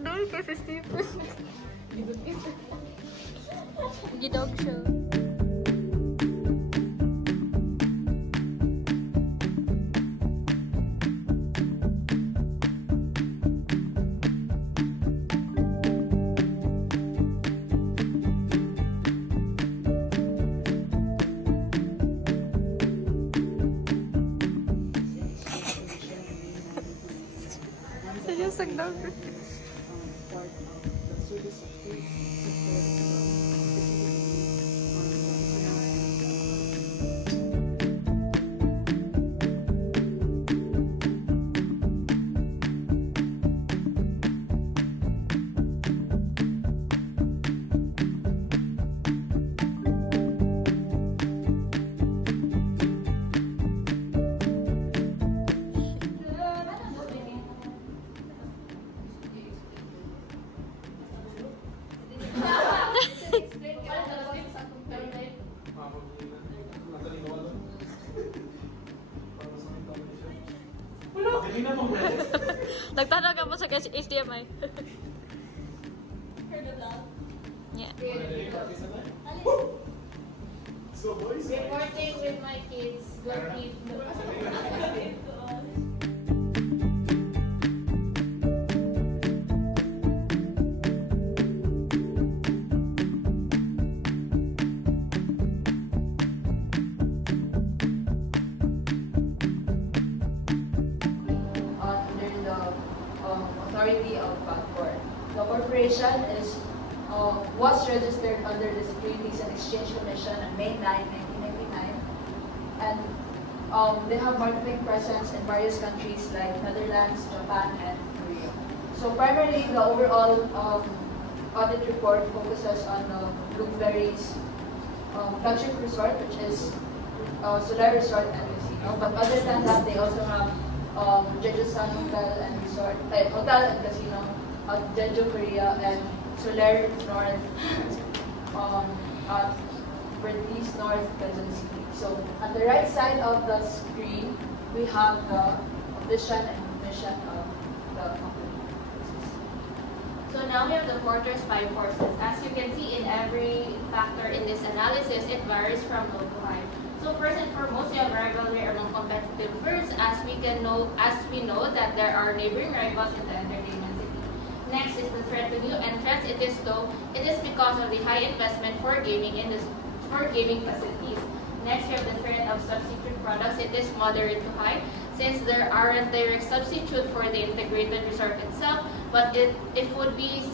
Doon kasi Stephen. Gidog siya. Sayang daw. Nagtanong ka mo sa HDMI. Yeah. Reporting with my kids. Go keep. Authority of Bangkok. The corporation was registered under the Securities and Exchange Commission on May 9, 1999, and they have marketing presence in various countries like Netherlands, Japan, and Korea. So primarily, the overall audit report focuses on Bloomberry's flagship resort, which is Solar Resort and Casino. But other than that, they also have Jeju Sun Hotel and Resort, Hotel and Casino, Jeju, Korea, and Solar North, at Bernice North, Quezon City. So on the right side of the screen, we have the vision and mission of the company. So now we have the quarters 5 forces. As you can see in every factor in this analysis, it varies from low to high. So first and foremost, you have rivalry among competitive firms, as we know that there are neighboring rivals in the entertainment city. Next is the threat to new entrants. It is because of the high investment for gaming facilities. Next, you have the threat of substitute products. It is moderate to high, since there aren't direct substitute for the integrated resort itself, but it would be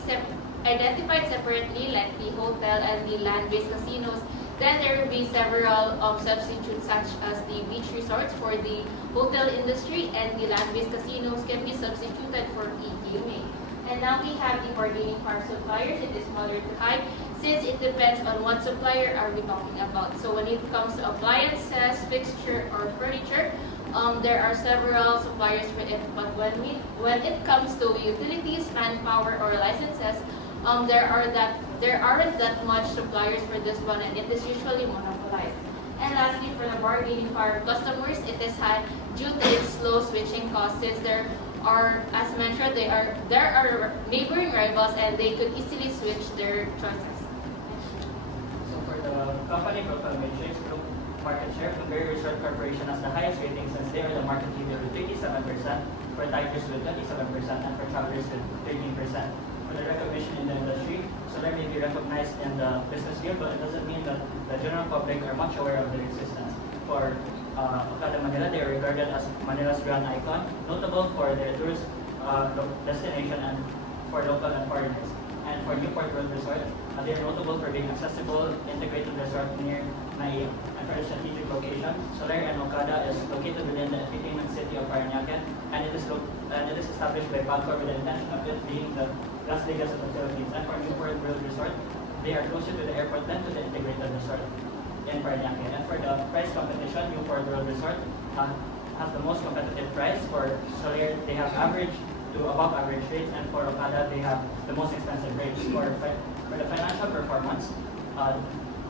identified separately, like the hotel and the land-based casinos. Then there will be several substitutes, such as the beach resorts for the hotel industry, and the land-based casinos can be substituted for e-gaming. And now we have the bargaining power suppliers. It is moderate to high, since it depends on what supplier are we talking about. So when it comes to appliances, fixture, or furniture, there are several suppliers for it. But when it comes to utilities, manpower, or licenses, there aren't that much suppliers for this one, and it is usually monopolized. And lastly, for the bargaining power of customers, it is high due to its slow switching costs, since there are, as mentioned, there are neighboring rivals and they could easily switch their choices. So for the company profile matrix, group market share, Bloomberry Resort Corporation has the highest rating, since they are the market leader with 37%, for Tigers with 27%, and for Travelers with 13%. For the recognition in the industry, Solar may be recognized in the business field, but it doesn't mean that the general public are much aware of their existence. For Okada Manila, they are regarded as Manila's grand icon, notable for their tourist destination and for local and foreigners. And for Newport World Resort, they are notable for being accessible, integrated resort near Naiya. And for the strategic location, Solar and Okada is located within the entertainment city of Parañaque, and it is established by Bangkok with the intention of it being the Las Vegas of the Philippines. And for Newport World Resort, they are closer to the airport than to the integrated resort in Parañaque. And for the price competition, Newport World Resort has the most competitive price. For Solar, they have average to above average rates, and for Okada, they have the most expensive rates. For the financial performance,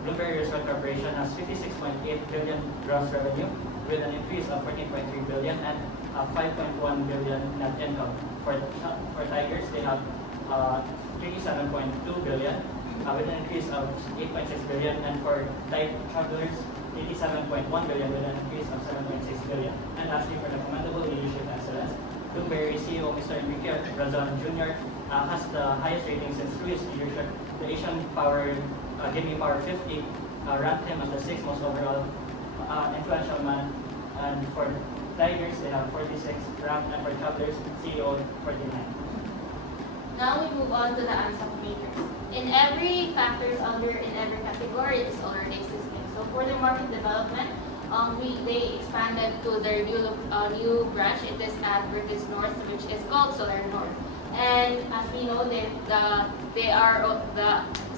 Bloomberry Resort Corporation has 56.8 billion gross revenue, with an increase of 14.3 billion, and 5.1 billion net income. For Tigers, they have 37.2 billion, with an increase of 8.6 billion, and for Travelers, 87.1 billion with an increase of 7.6 billion. And lastly, for the commendable leadership excellence, Bloomberry CEO Mr. Enrique Razon Jr. Has the highest rating since through his leadership. The Asian Gaming Power 50 ranked him as the 6th most overall influential man. And for Tigers, they have 46 ranked, and for Travelers, CEO 49. Now we move on to the ANSAC makers. In every factors in every category, it is already existing. So for the market development, they expanded to their new branch. It is at British North, which is called Solar North. And as we know, the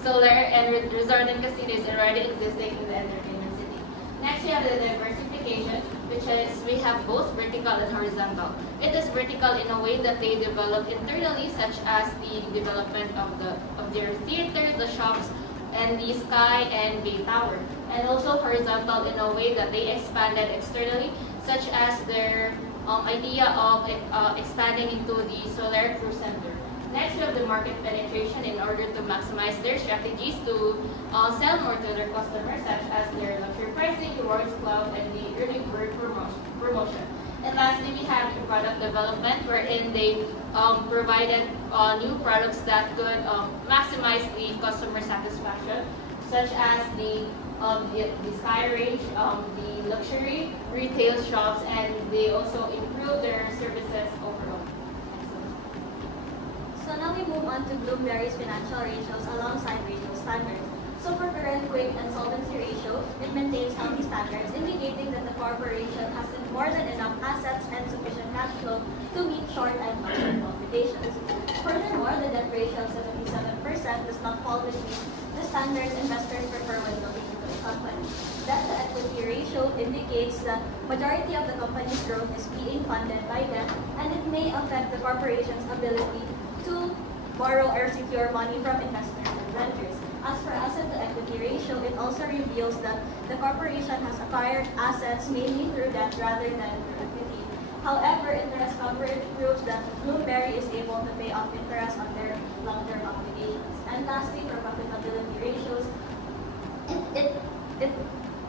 solar and resort and casinos are already existing in the entertainment city. Next, we have the diversification, which is we have both vertical and horizontal. It is vertical in a way that they develop internally, such as the development of their theaters, the shops, and the Sky and Bay Tower. And also horizontal in a way that they expanded externally, such as their idea of expanding into the Solar Cruise Center. Next, we have the market penetration in order to maximize their strategies to sell more to their customers, such as their luxury pricing, rewards club, and the early bird promotion. And lastly, we have the product development, wherein they provided new products that could maximize the customer satisfaction, such as the Sky range, the luxury retail shops, and they also improve their services overall. So now we move on to Bloomberry's financial ratios alongside ratio standards. So for current quick and solvency ratio, it maintains healthy standards, indicating that the corporation has more than enough assets and sufficient cash flow to meet short and long-term obligations. Furthermore, the debt ratio of 77% does not fall between the standards investors prefer when looking into the company. Debt to equity ratio indicates that majority of the company's growth is being funded by debt, and it may affect the corporation's ability to borrow or secure money from investors and lenders. As for asset to equity ratio, it also reveals that the corporation has acquired assets mainly through debt rather than through equity. However, interest coverage proves that Bloomberry is able to pay off interest on their long-term obligations. And lastly, for profitability ratios, it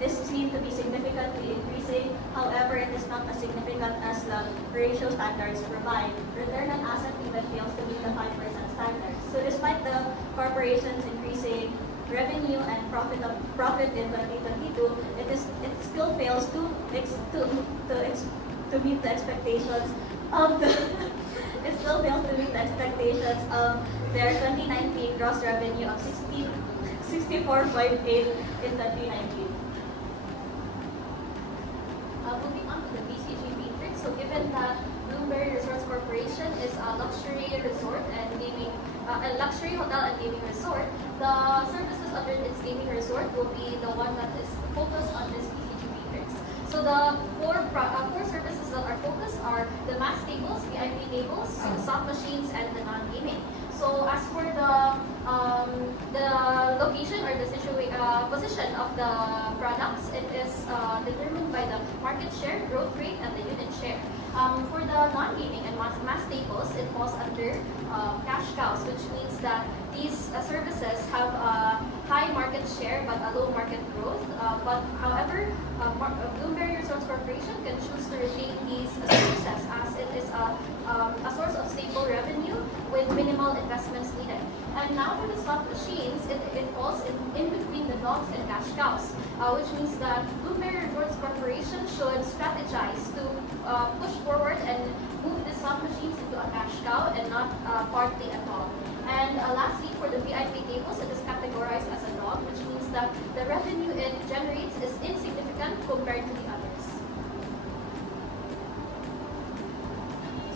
is seen to be significantly increasing. However, it is not as significant as the ratio standards provide. Return on asset even fails to meet the 5% standard. So despite the corporation's increasing revenue and profit in 2022, it still fails to meet the expectations of the it still fails to meet the expectations of their 2019 gross revenue of 64.8 in 2019. Moving on to the BCG matrix. So given that Bloomberry Resorts Corporation is a luxury resort and gaming, a luxury hotel and gaming resort, the services under its gaming resort will be the one that is focused on this BCG matrix. So the four services that are focused are the mass tables, VIP tables, slot machines, and the non-gaming. So as for the location or the position of the products, it is determined by the market share, growth rate, and the unit share. For the non-gaming and mass staples, it falls under cash cows, which means that these services have a high market share but a low market growth. But however, Bloomberry Resorts Corporation can choose to retain these services as it is a source of stable revenue with minimal investments needed. And now for the slot machines, it falls in between the dogs and cash cows, which means that Bloomberry Resorts Corporation should strategize to push forward and move the slot machines into a cash cow and not partly at all. And lastly, for the VIP tables, it is categorized as a dog, which means that the revenue it generates is insignificant compared to the others.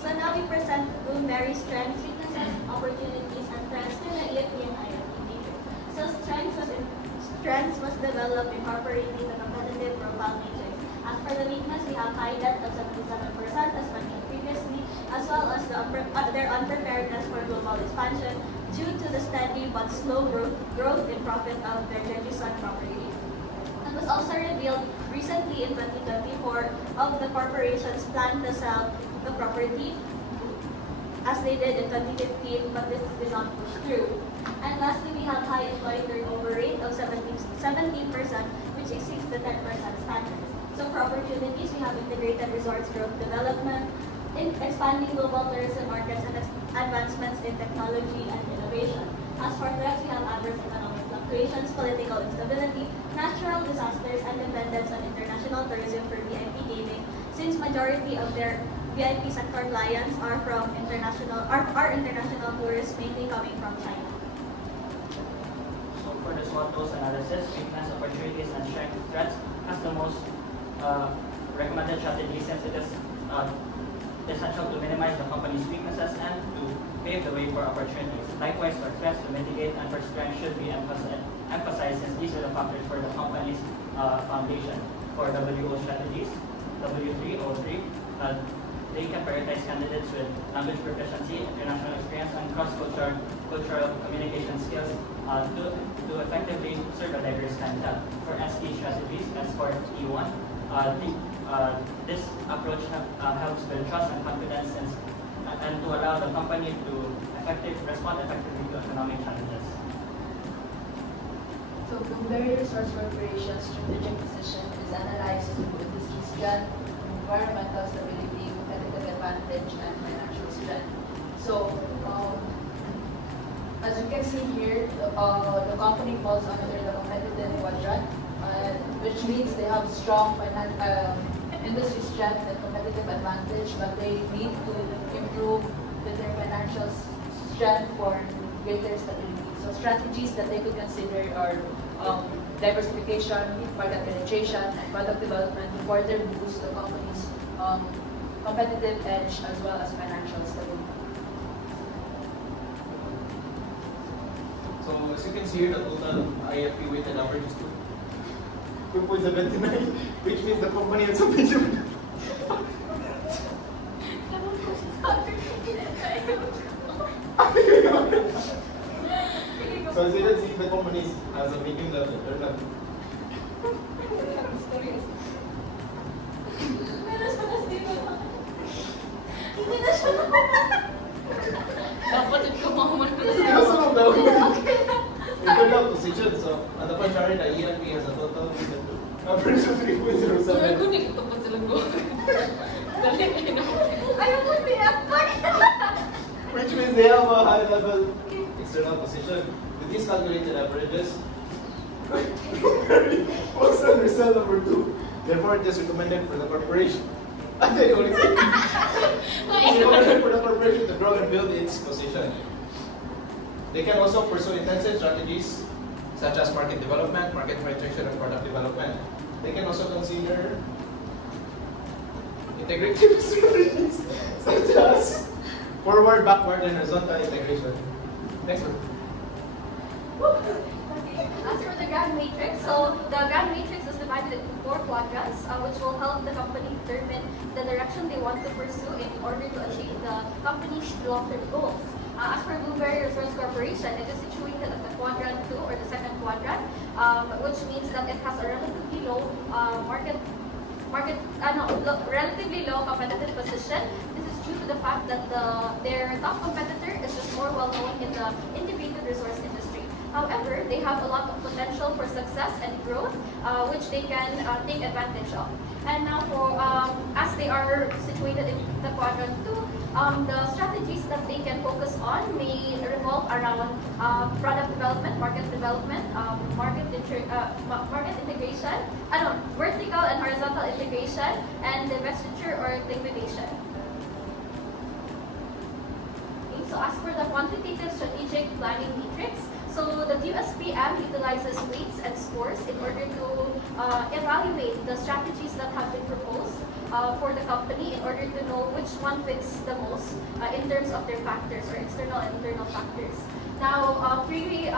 So now we present Bloomberry's strengths, weaknesses, opportunities, and threats to the EFP and IFP matrix. So strengths was developed incorporating the competitive profile matrix. As for the weakness, we have high debt of 77% as mentioned previously, as well as their unpreparedness for global expansion due to the steady but slow growth in profit of their Jeju Sun property. was also revealed recently in 2024 of the corporation's plan to sell the property as they did in 2015, but this did not push through. And lastly, we have high employee turnover rate of 17%, which exceeds the 10% standard. So for opportunities, we have integrated resorts growth development, in expanding global tourism markets, and advancements in technology and innovation. As for threats, we have adverse economic fluctuations, political instability, natural disasters, and dependence on international tourism for VIP gaming, since majority of their VIP sector clients are international tourists, mainly coming from China. So for the SWOT analysis, weakness, opportunities, and strength threats has the most recommended strategy, since it is essential to minimize the company's weaknesses and to pave the way for opportunities. Likewise, for threats to mitigate and for strength should be emphasized, since these are the factors for the company's foundation. For WO strategies, W3O3, they can prioritize candidates with language proficiency, international experience, and cross-cultural communication skills to effectively serve a diverse clientele. For ST strategies, as for E1, this approach helps build trust and confidence and to allow the company to respond effectively to economic challenges. So Blueberry Resource Corporation's strategic position is analyzed through industry strength, environmental stability, competitive advantage, and financial strength. So, as you can see here, the company falls under the competitive quadrant, which means they have strong industry strength and competitive advantage, but they need to improve their financial strength for greater stability. So strategies that they could consider are diversification, market penetration, and product development to further boost the company's competitive edge as well as financial stability. So as you can see here, the total IFP weighted average is 2.79, which means the company has something to do. So as you can see, the company has a medium level. International position. So at the contrary, the ELP has a total average of 3.07. Which means they have a high level external position. With these calculated averages, what's under cell number 2? Therefore, it is recommended for the corporation. Recommended for the corporation to grow and build its position. They can also pursue intensive strategies such as market development, market penetration, and product development. They can also consider integrative strategies such as forward, backward, and horizontal integration. Next one. As for the grand matrix, so the grand matrix is divided into 4 quadrants, which will help the company determine the direction they want to pursue in order to achieve the company's long-term goals. As for Blueberry Resource Corporation, it is situated at the quadrant 2 or the second quadrant, which means that it has a relatively low relatively low competitive position. This is due to the fact that their top competitor is just more well known in the integrated resource industry. However, they have a lot of potential for success and growth, which they can take advantage of. And now, as they are situated in the quadrant 2, the strategies that they can focus on may revolve around product development, market development, market integration, vertical and horizontal integration, and divestiture or liquidation. Okay, so as for the quantitative strategic planning matrix, so the QSPM utilizes weights and scores in order to evaluate the strategies that have been proposed for the company in order to know which one fits the most in terms of their factors or external and internal factors. Now, three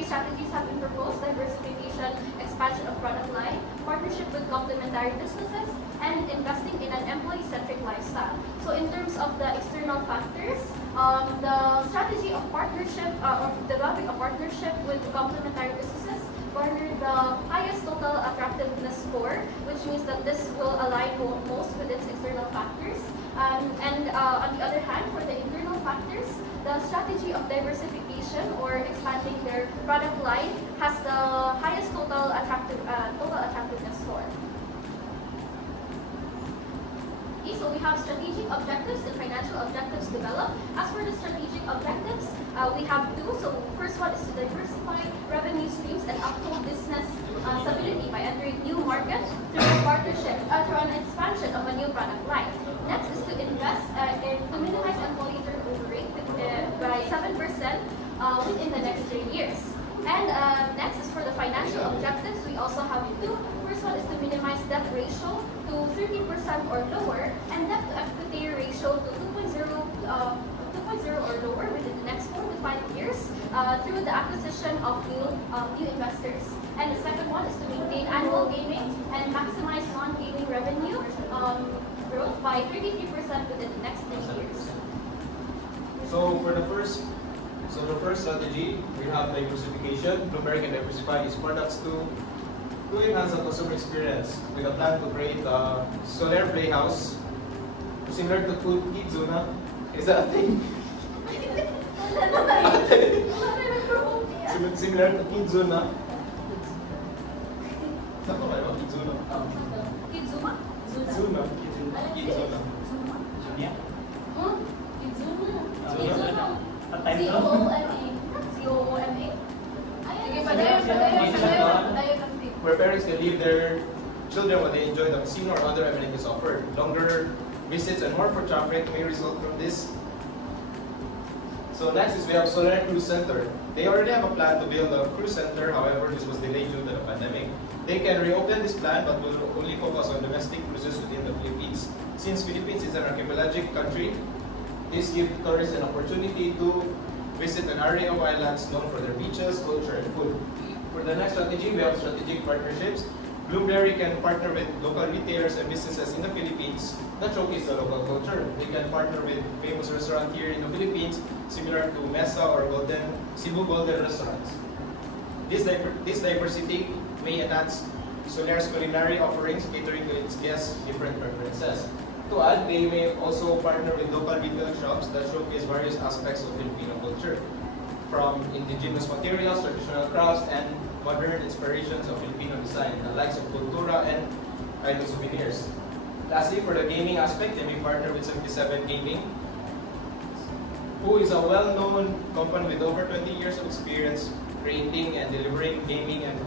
strategies have been proposed: diversification, expansion of product line, partnership with complementary businesses, and investing in an employee-centric lifestyle. So in terms of the external factors, the strategy of partnership, of developing a partnership with complementary businesses garnered the highest total attractiveness score, which means that this will align most with its external factors. And on the other hand, for the internal factors, the strategy of diversification or expanding their product line has the highest total attractiveness score. Okay, so we have strategic objectives and financial objectives developed. As for the strategic objectives, we have two. So first one is to diversify revenue streams and uphold business stability by entering new markets through a partnership, through an expansion of a new product line. Next is to invest to minimize employee turnover rate by 7% within the next 3 years. And next is for the financial objectives. We also have two. First one is to minimize debt ratio to 30% or lower, and debt to equity ratio to 2.0 or lower within the next 4 to 5 years through the acquisition of new investors. And the second one is to maintain annual gaming and maximize non-gaming revenue growth by 33% within the next 3 years. So for the first strategy, we have diversification. Blueberry can diversify its products to enhance the consumer experience with a plan to create a solar playhouse similar to Kidzuna. Is that a thing? Similar to Kidzuna. Saan ba kayo? Kidzuna. Kidzuma? Kidzuna. Kidzuna. Junia? Kidzuma. Patay to? C-O-O-M-A. Sige, padayon. Where parents can leave their children when they enjoy the casino or other amenities offered. Longer visits and more foot traffic may result from this. So next is we have Solar Cruise Center. They already have a plan to build a cruise center, however, this was delayed due to the pandemic. They can reopen this plan but will only focus on domestic cruises within the Philippines. Since Philippines is an archipelagic country, this gives tourists an opportunity to visit an array of islands known for their beaches, culture, and food. For the next strategy, we have strategic partnerships. Bloomberry can partner with local retailers and businesses in the Philippines that showcase the local culture. They can partner with famous restaurants here in the Philippines, similar to Mesa or Cebu Golden restaurants. This diversity may enhance Solar's culinary offerings, catering to its guests' different preferences. To add, they may also partner with local retail shops that showcase various aspects of Filipino culture, from indigenous materials, traditional crafts, and modern inspirations of Filipino design, the likes of Cultura and idol souvenirs. Lastly, for the gaming aspect, they may partner with 77 Gaming, who is a well-known company with over 20 years of experience creating and delivering gaming and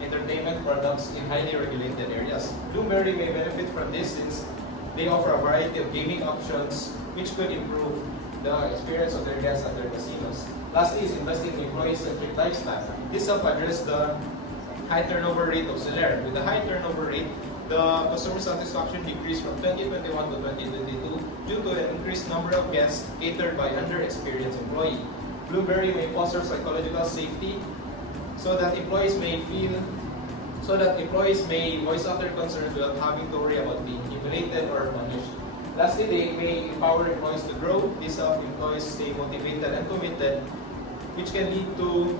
entertainment products in highly regulated areas. Bloomberry may benefit from this since they offer a variety of gaming options which could improve the experience of their guests at their casinos. Lastly is investing in employee-centric lifestyle. This helps address the high turnover rate of Solar. With the high turnover rate, the customer satisfaction decreased from 2021 to 2022 due to an increased number of guests catered by under-experienced employees. Blueberry may foster psychological safety so that employees may voice out their concerns without having to worry about being humiliated or punished. Lastly, they may empower employees to grow. This helps employees stay motivated and committed, which can lead to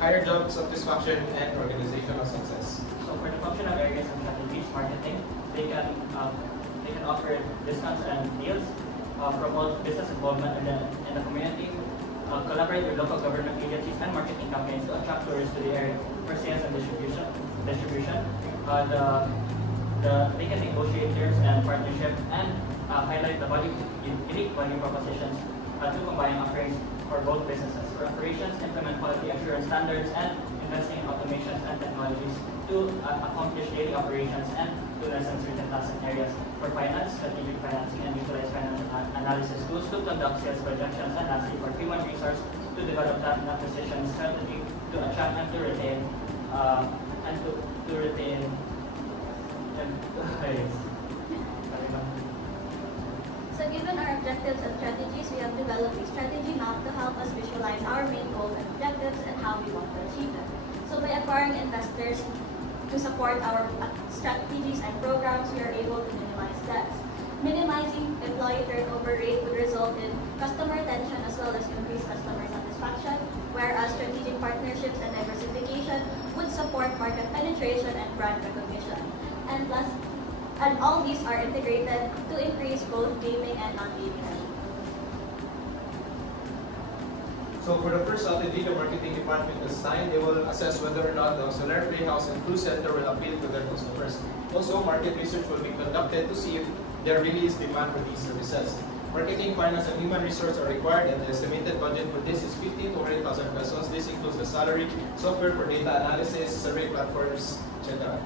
higher job satisfaction and organizational success. So for the functional areas and strategies marketing, they can offer discounts and deals, promote business involvement in the community, collaborate with local government agencies and marketing campaigns to attract tourists to the area for sales and distribution. They can negotiate terms and partnership and highlight the unique value propositions to combine offerings for both businesses. For operations, implement quality assurance standards and investing in automations and technologies to accomplish daily operations and to lessen certain tasks and areas. For finance, strategic financing and utilize financial analysis tools to conduct sales projections, and lastly, for human resource to develop talent acquisition strategy to attract and to retain So given our objectives and strategies, we have developed a strategy map to help us visualize our main goals and objectives and how we want to achieve them. So by acquiring investors to support our strategies and programs, we are able to minimize debts. Minimizing employee turnover rate would result in customer retention as well as increased customer satisfaction, whereas strategic partnerships and diversification would support brand recognition. And all these are integrated to increase both gaming and non-gaming revenue. So for the first strategy, the marketing department has signed. They will assess whether or not the Solar Playhouse and Cruise Center will appeal to their customers. Also, market research will be conducted to see if there really is demand for these services. Marketing, finance, and human resources are required, and the estimated budget for this is 15 to 100,000 pesos. This includes the salary, software for data analysis, survey platforms, etc.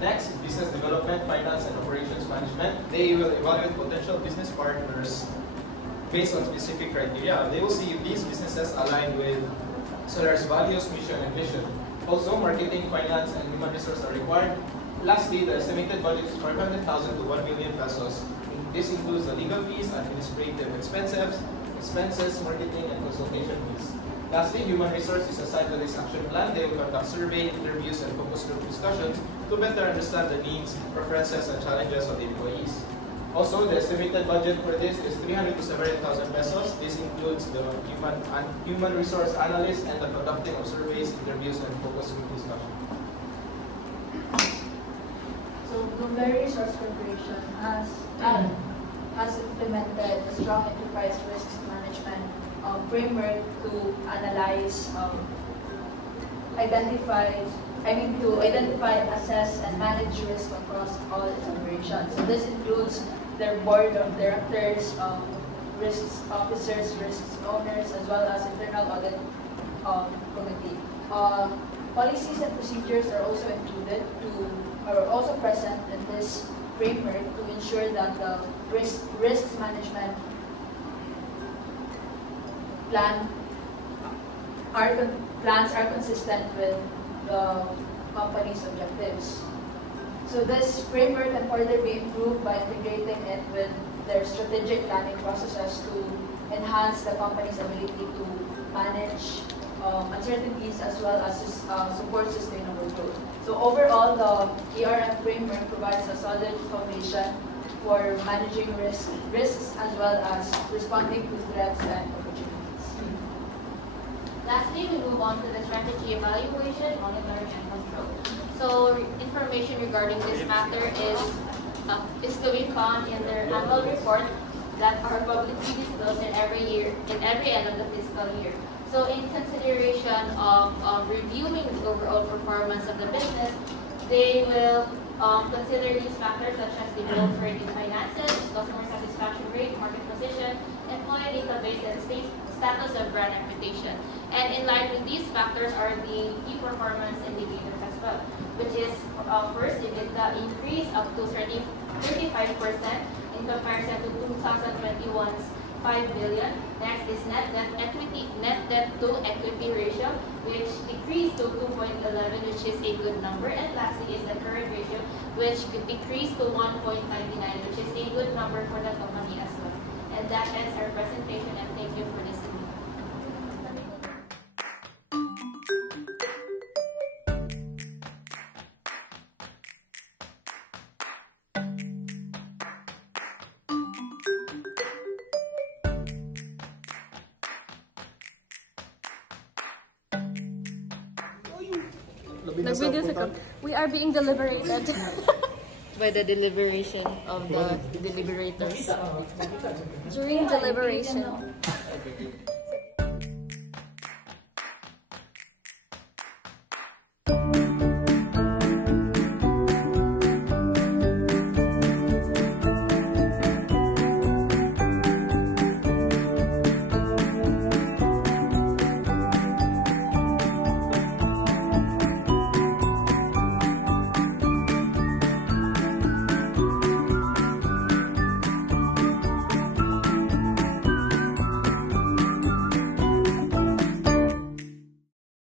Next, business development, finance, and operations management. They will evaluate potential business partners based on specific criteria. They will see if these businesses align with Solar's values, mission, and vision. Also, marketing, finance, and human resources are required. Lastly, the estimated budget is 500,000 to 1 million pesos. This includes the legal fees, administrative expenses, marketing, and consultation fees. Lastly, human resources is assigned to this action plan. They will conduct survey, interviews, and focus group discussions to better understand the needs, preferences, and challenges of the employees. Also, the estimated budget for this is 300 to 700,000 pesos. This includes the human resource analyst and the conducting of surveys, interviews, and focus group discussions. So Bloomberry Resource Corporation has implemented a strong enterprise risk management framework to analyze, identify, assess, and manage risk across all its operations. So this includes their board of directors, risks officers, risks owners, as well as internal audit committee. Policies and procedures are also present in this framework to ensure that the risks management plans are consistent with the company's objectives. So this framework can further be improved by integrating it with their strategic planning processes to enhance the company's ability to manage uncertainties as well as support sustainable growth. So overall, the ERM framework provides a solid foundation for managing risks as well as responding to threats and opportunities. Lastly, we move on to the strategy evaluation, monitoring, and control. So information regarding this matter is to be found in their annual report that are publicly disclosed in every end of the fiscal year. So in consideration of reviewing the overall performance of the business, they will consider these factors such as the growth rate in finances, customer satisfaction rate, market position, employee database, and status of brand reputation. And in line with these factors are the key performance indicators as well, which is first, EBITDA increase up to 35% in comparison to 2021's 5 billion. Next is net debt to equity ratio, which decreased to 2.11, which is a good number. And lastly is the current ratio, which decreased to 1.99, which is a good number for the company as well. And that ends our presentation, and thank you for listening. We are being deliberated. By the deliberation of the deliberators. During deliberation.